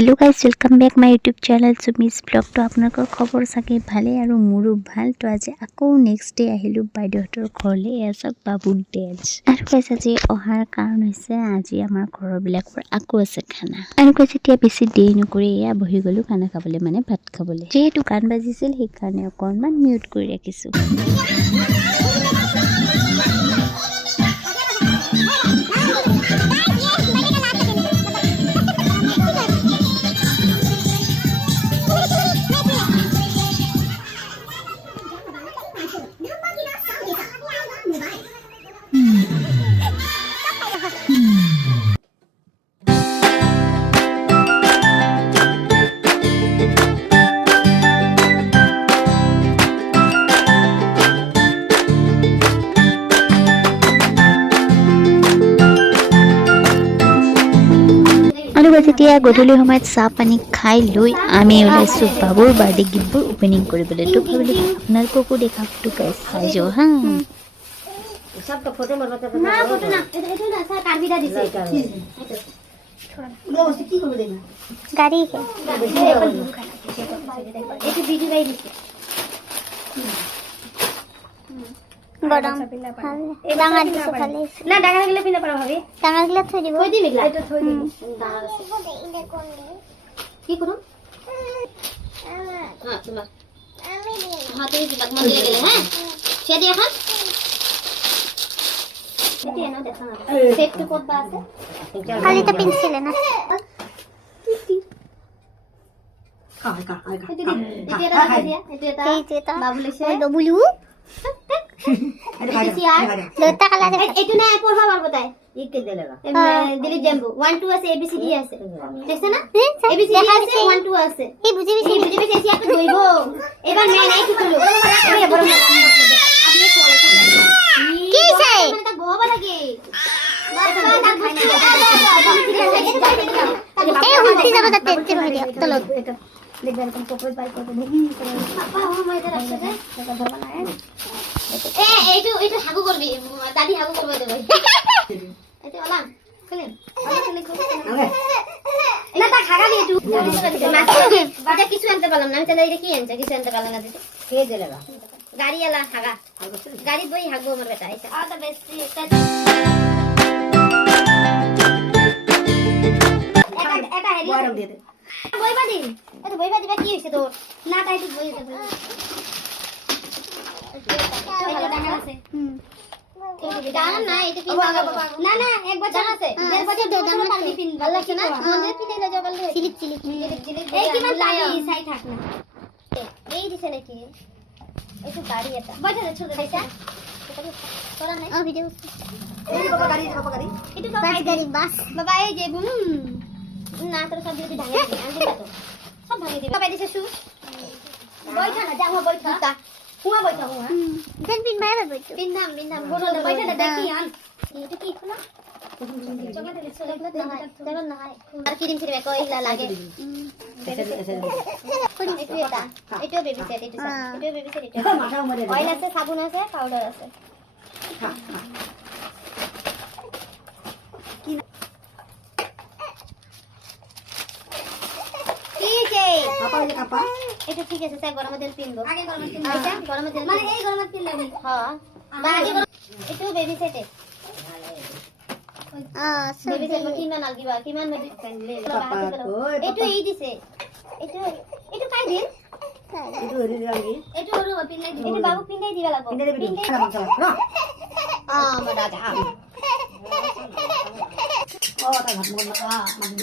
Hello guys welcome back my YouTube channel सुमिस blog. तो আপোনালোকৰ খবৰ চাগে ভালে আৰু মোৰো ভাল। তো আজি আকৌ নেক্সট ডে আহিলোঁ বাইদেউহঁতৰ ঘৰলৈ। এয়া চাওক বাবুৰ ডেন্স। আৰু গাইছ আজি অহাৰ কাৰণ হৈছে আজি আমাৰ ঘৰবিলাকৰ আকৌ আছে খানা। আৰু গাইছ এতিয়া বেছি দেৰি নকৰি এয়া বহি গ'লোঁ খানা খাবলৈ, মানে ভাত খাবলৈ। যিহেতু গান বাজিছিল সেইকাৰণে অকণমান মিউট কৰি ৰাখিছোঁ। তেতিয়া গধূলি সময়ত চাহ পানী খাই লৈ আমি ওলাইছোঁ বাবুৰ বাৰ্থডে গিফ্টবোৰ অপেনিং কৰিবলৈ। তো ভাবিলোঁ আপোনালোককো দেখাওঁতো গাইছ, চাই যাওঁ হা। গরম ডাঙা দিছো খালি না ডাঙা গিলা পিনা পারা ভাবি ডাঙা গিলা থই দিব মিগলা এটা থই দিব ডাঙা আছে কি করো হ্যাঁ তোমার আমি হাতে দিবা মন দিলে গেলে হ্যাঁ সে দিয়া খান এটি এনো দেখা না সেট টু কোড আছে খালি তো পেন্সিল না এটা বাবুলিছে বাবুলু লোটা কালার এটু না পড়বা পারবো তাই ইকে দেলেগা দিলীপ জাম্বু 1 2 আছে এবিসিডি আছে দেখছ না এবিসিডি আছে 1 2 আছে এই বুঝি বুঝি এসি একটা দইবো এবার मैं নাই কি করলো এই বড় আপনি চলে কি চাই মানে তা বহবা লাগে এই উল্টি যাবে তাতে তেল হয়ে গেল চলো দেখবেন কোন প্রপোজ বাই করতে দেখি পাপা ও মাইদা রাখছে এটা ধরবা না এ এইটো হাগু করবি দাদি হাগু করবে দেব এটা ওলাম খেলেন না তা খাগা দি একটু বাজা কিছু আনতে পারলাম না আমি তাহলে এটা কি আনছে কিছু আনতে পারলাম না দিতে কে দিলেবা গাড়ি এলা হাগা গাড়ি বই হাগবো আমার বেটা এটা আটা বেশি এটা হেরি গরম দিয়ে দে বইবা দি এটা বইবা দিবা কি হইছে তো না তাই ঠিক বই দেব জানা না এটা পিন না না একবার জানা আছে এর বছর দে দাম পারবি পিন ভালো লাগছে না মনে পিন দিলে জবল সিলিপ সিলিপ এই কি মান লাগে সাই থাক না এই দিছে নাকি এই তো গাড়ি এটা বজে ছোট দেইছা তোরা নাই ভিডিও এই বাবা গাড়ি এটা বাস গাড়ি বাস বাবা এই যে না তোর সব দিকে ঢাঙ্গে দে আমি তো সব ভাঙে দিবে বাবা দিছে শু বইটা না যাও বইটা হুয়া বইটা হুয়া দেন পিন মারা বইটা পিন নাম বড় বইটা দেখি আন এটা কি খোলা জমা দিলে চলে গেল না হয় দেখো না হয় আর ক্রিম ফিরে কইলা লাগে এটা বেবি সেট এটা বেবি সেট এটা অয়েল আছে সাবুন আছে পাউডার আছে এটা ঠিক আছে স্যার গরম তেল পিনবো আগে গরম তেল আচ্ছা গরম তেল মানে এই গরম তেল লাগবে হ্যাঁ আগে এটা বেবি সেটে বেবি সেট কি মান আলগিবা কি মান মেডি ফ্রেন্ডলি এটা এই দিছে এটা কাই দিন এটা ওরে লাগি এটা ওরে পিনলাই দিবে এটা বাবু পিনলাই দিবা লাগবে পিনলাই মাদা যা ও তা ভাত মন মানে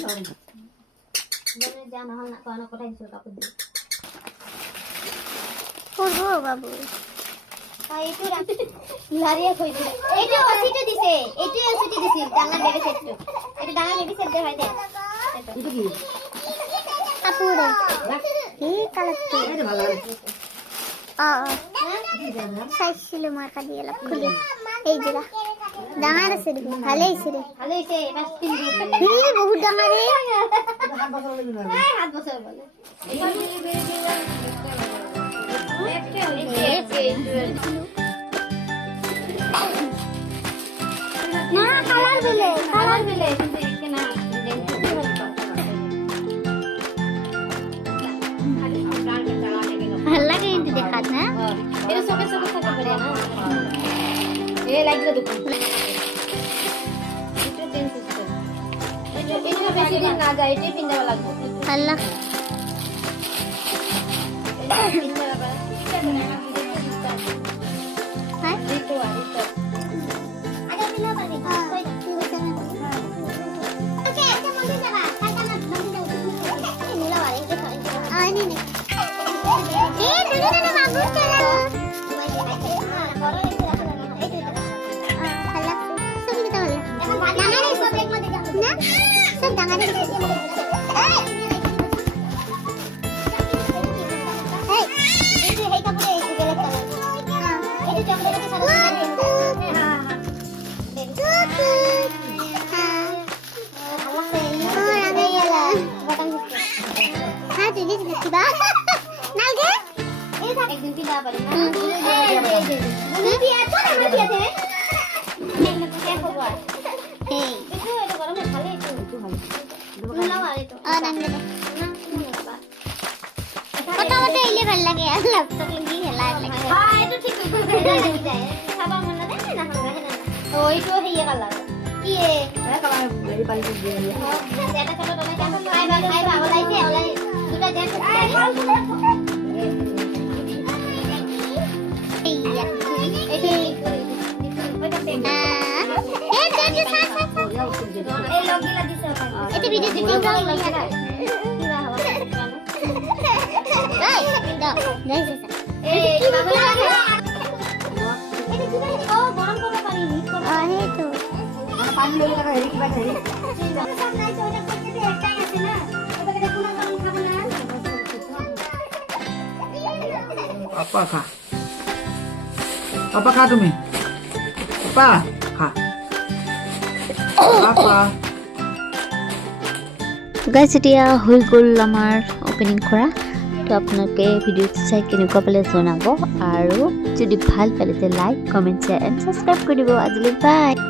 বলে যা না হল না কোন কোথায় ছিল কাপড় দিয়ে করবো বাবু এইটো লারিয়া কই দিছে এইটো ওসিটো দিছে এইটো ওসিটো দিছে ডাঙা বেবি সেট এটা ডাঙা বেবি সেট দে হয় দে এটা কি কাপড় এই কালার তো এটা ভালো লাগে সাইজ ছিল মার্কা দিয়ে লাভ খুলে এই জোড়া ডাঙা আছে দেখো ভালোই ছিল বাস তিন দিন বহুত ডাঙা রে হাত বছর বলে না কালার বিলে কিন্তু একে না লাগবে দেখুন এটা পেন সিস্টেম এটা বেশি দিন না যায় এটা পিনবা লাগবে আল্লাহ এটা পিনবা লাগবে হ্যাঁ দেখো আগে পিনবা পারি ওকে এটা মধ্যে যাবা কাটা না মধ্যে যাও নিলা বাড়ি এটা আই নি এ না বাবু চলো सब डांगा दे প্রথমতে ইলে ভাল লাগে আর ল্যাপটপ লিখি হেলা লাগে হ্যাঁ এটা ঠিক খাবার মনে দেয় না তো ওইটো হেইয়া কালার কি এ কালার বড়ি পালি দিয়ে দিয়া এটা কালার তুমি কেন খাইবা বলাইতে ওলাই দুটো দেন এইয়া এটা এই লগিলা দিছে এটা ভিডিও দিতে যাও লগিলা Apa kah? Apa kah তুমি? Apa kah? Apa? গাইজ এতিয়া হৈ গ'ল আমাৰ অপেনিং কৰা তো আপোনালোকে ভিডিঅ'টো চাই কেনেকুৱা পালে জনাব আৰু যদি ভাল পালে like comment share and subscribe কৰি দিব আজিলৈ বাই